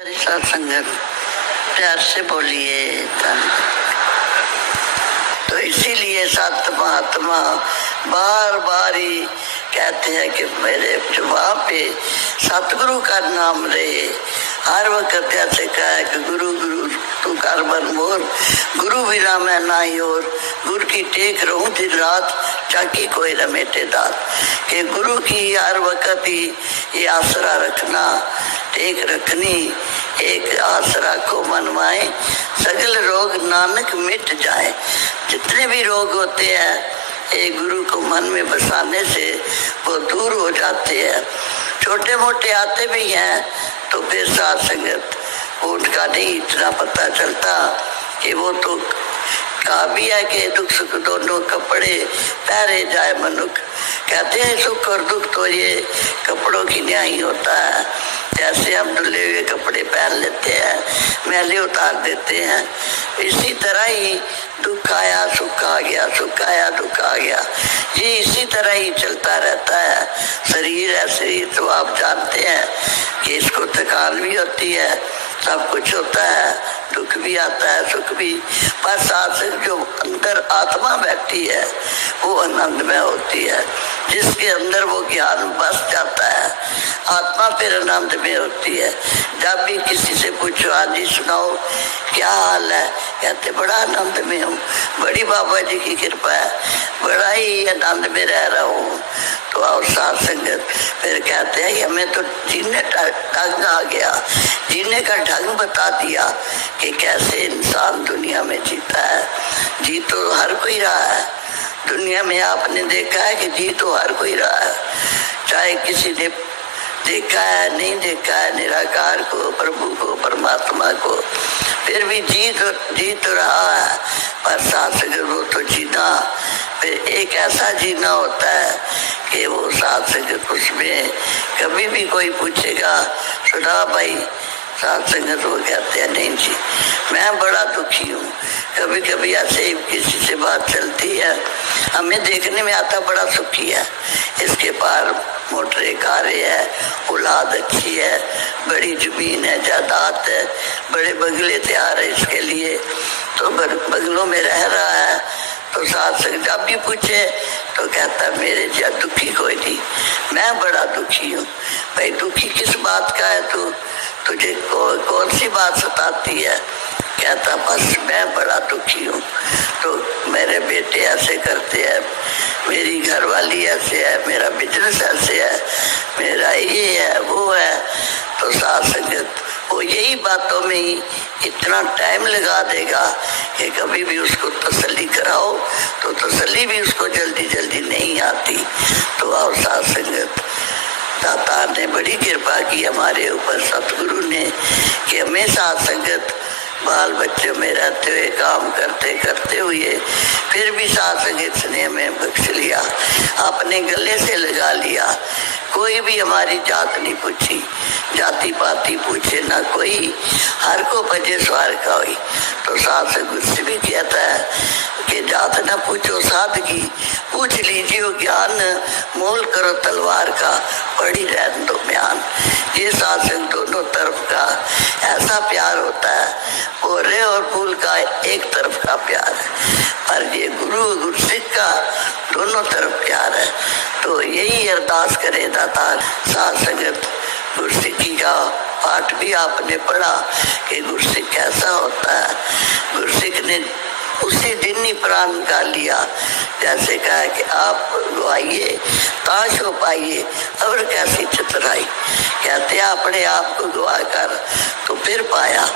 साथ संगत प्यार से बोलिए। तो इसीलिए संत महात्मा बार बार ही कहते हैं कि मेरे वहाँ पे सतगुरु का नाम रहे। हर वक्त ऐसे कहा कि गुरु गुरु तू कर बन मोर, गुरु बिना मैं नाही और, गुरु की टेक रहूं दिन रात चाकी कोई न मेटे दात। कि गुरु की हर वक्त ही ये आसरा रखना, टेक रखनी, एक आस रखो मन माए, सगल रोग नानक मिट जाए। जितने भी रोग होते हैं एक गुरु को मन में बसाने से वो दूर हो जाते हैं। छोटे मोटे आते भी हैं तो फिर साथ संगत उनका नहीं इतना पता चलता कि वो तो कहा भी है कि दुख सुख दोनों कपड़े पहरे जाए मनुख। कहते हैं सुख और दुख तो ये कपड़ों की न्याय होता है। जैसे हम धुले हुए कपड़े पहन लेते हैं, मैले उतार देते हैं, इसी तरह ही दुख आया सुख आ गया, सुख आया दुख आ गया, ये इसी तरह ही चलता रहता है। शरीर है, शरीर तो आप जानते हैं कि इसको थकान भी होती है, सब कुछ होता है, दुख भी आता है सुख भी, पर साथ जो अंदर आत्मा बैठी है वो आनंदमय होती है। जिसके अंदर वो ज्ञान बस जाता है, आत्मा फिर आनंद में होती है। जब भी किसी से पूछो आज जी सुनाओ क्या हाल है, कहते बड़ा आनंद में हूँ, बड़ी बाबा जी की कृपा है, बड़ा ही आनंद में रह रहा हूँ। तो और साथ संगत फिर कहते हैं हमें तो जीने ढंग आ गया, जीने का ढंग बता दिया कि कैसे इंसान दुनिया में जीता है। जी तो हर कोई रहा है दुनिया में, आपने देखा है कि जी तो हर कोई रहा है, चाहे किसी ने देखा है नहीं देखा है निराकार को, प्रभु को, परमात्मा को, फिर भी जी तो रहा है। पर साथ संगत वो तो जीना फिर एक ऐसा जीना होता है कि वो साथ संगत उसमें कभी भी कोई पूछेगा सुना भाई साथ संगत, वो कहते हैं नहीं जी मैं बड़ा दुखी हूँ। कभी कभी ऐसे ही किसी से बात चलती है, हमें देखने में आता बड़ा सुखी है, इसके पार मोटरें कारें है, औलाद अच्छी है, बड़ी जमीन है, जायदाद है, बड़े बंगले तैयार है इसके लिए, तो बंगलों में रह रहा है। तो साथ संग जब भी पूछे तो कहता मेरे जैसा दुखी कोई नहीं, मैं बड़ा दुखी हूँ। भाई दुखी किस बात का है तू, तुझे कौन सी बात सताती है? कहता बस मैं बड़ा दुखी हूँ। तो मेरे बेटे ऐसे करते हैं, मेरी घरवाली ऐसे है, मेरा बिजनेस ऐसे है, मेरा ये है वो है। तो साथ संगत वो यही बातों में ही इतना टाइम लगा देगा कि कभी भी उसको तसल्ली कराओ तो तसल्ली भी उसको जल्दी जल्दी नहीं आती। तो और साथ संगत दाता ने बड़ी कृपा की हमारे ऊपर, सतगुरु ने, कि हमें साथ संगत बाल बच्चों में रहते हुए काम करते करते हुए फिर भी साथ संगत ने हमें बख्श लिया, अपने गले से लगा लिया। कोई भी हमारी जात नहीं पूछी, जाति पाति पूछे ना कोई, हर को भजे स्वार का हुई। तो साथ संगत से भी कहता है कि जात न पूछो सादगी, पूछ लीजिए ज्ञान, मोल करो तलवार का, पड़ी रहने दो बयान। ये साथ संग दोनों तरफ का ऐसा प्यार होता है, बोरे और फूल का एक तरफ का प्यार है, पर ये गुरु गुरसिख का दोनों तरफ प्यार है। तो यही अरदास करे दाता साथ संगत। गुरसिखी का पाठ भी आपने पढ़ा कि गुरसिख कैसा होता है। गुरसिख ने उसी दिन ही प्राण निकाल लिया, जैसे कहा कि आप गवाइए ताश हो पाइए और कैसी चतुराई। कहते अपने आप को गवा कर तो फिर पाया,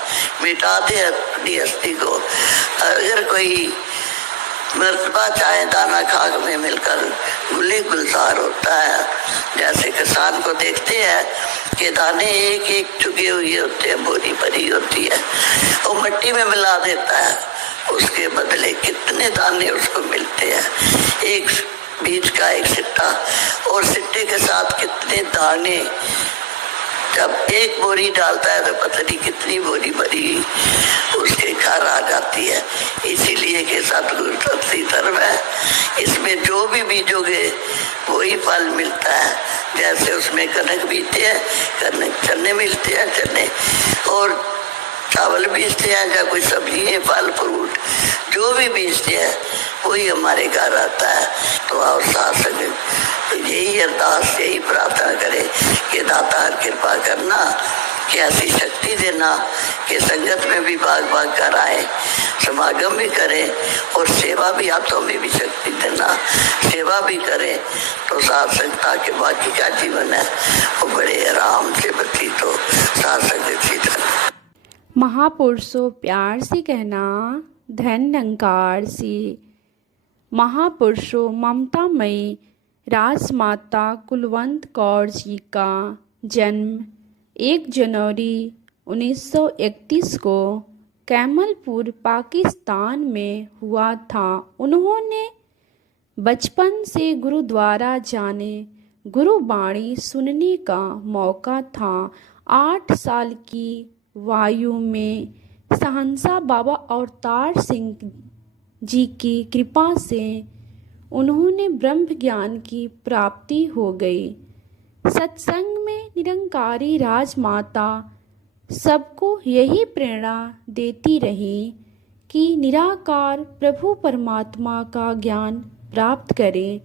मिटा दे अपनी हस्ती को। अगर कोई मरतबा चाहे दाना खाक में मिलकर गुली गुलजार होता है, जैसे किसान को देखते हैं कि दाने एक एक चुगे हुए होते हैं, बोरी भरी होती है, वो मिट्टी में मिला देता है, उसके बदले कितने दाने उसको मिलते हैं, एक बीज का एक सिट्टा, और सिट्टे के साथ कितने दाने। जब एक बोरी डालता है तो पता नहीं कितनी बोरी भरी उसके घर आ जाती है। इसीलिए कि सतगुरु सच्ची धर्म है, इसमें जो भी बीजोगे वही फल मिलता है। जैसे उसमें कनक बीजते हैं, कनक चने मिलते हैं चने, और चावल बेचते हैं या कोई सब्जी फल फ्रूट जो भी बेचते हैं वही हमारे घर आता है। तो आओ साथ संगत यही अरदास यही प्रार्थना करें कि दाता कृपा करना कि ऐसी शक्ति देना कि संगत में भी भाग भाग कर आए, समागम भी करें और सेवा भी, हाथों में भी शक्ति देना, सेवा भी करें तो साथ संगता के बाकी का जीवन है वो बड़े आराम से व्यतीत हो। साथ संगत महापुरुषों प्यार से कहना, धन निरंकार से। महापुरुषों ममतामयी राजमाता कुलवंत कौर जी का जन्म 1 जनवरी 1931 को कैमलपुर पाकिस्तान में हुआ था। उन्होंने बचपन से गुरुद्वारा जाने, गुरुवाणी सुनने का मौका था। 8 साल की वायु में सहनसा बाबा अवतार सिंह जी की कृपा से उन्होंने ब्रह्म ज्ञान की प्राप्ति हो गई। सत्संग में निरंकारी राजमाता सबको यही प्रेरणा देती रही कि निराकार प्रभु परमात्मा का ज्ञान प्राप्त करें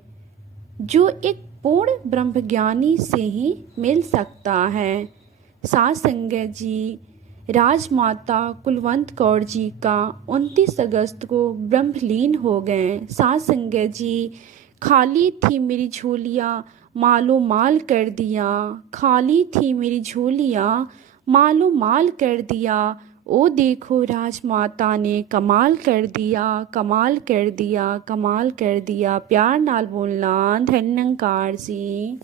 जो एक पूर्ण ब्रह्मज्ञानी से ही मिल सकता है। साथ संगत जी, राजमाता कुलवंत कौर जी का 29 अगस्त को ब्रह्मलीन हो गए। साथ संगत जी, खाली थी मेरी झोलियाँ मालो माल कर दिया, खाली थी मेरी झोलियाँ मालो माल कर दिया, ओ देखो राजमाता ने कमाल कर दिया, कमाल कर दिया, कमाल कर दिया। प्यार नाल बोलना, धन निरंकार सी।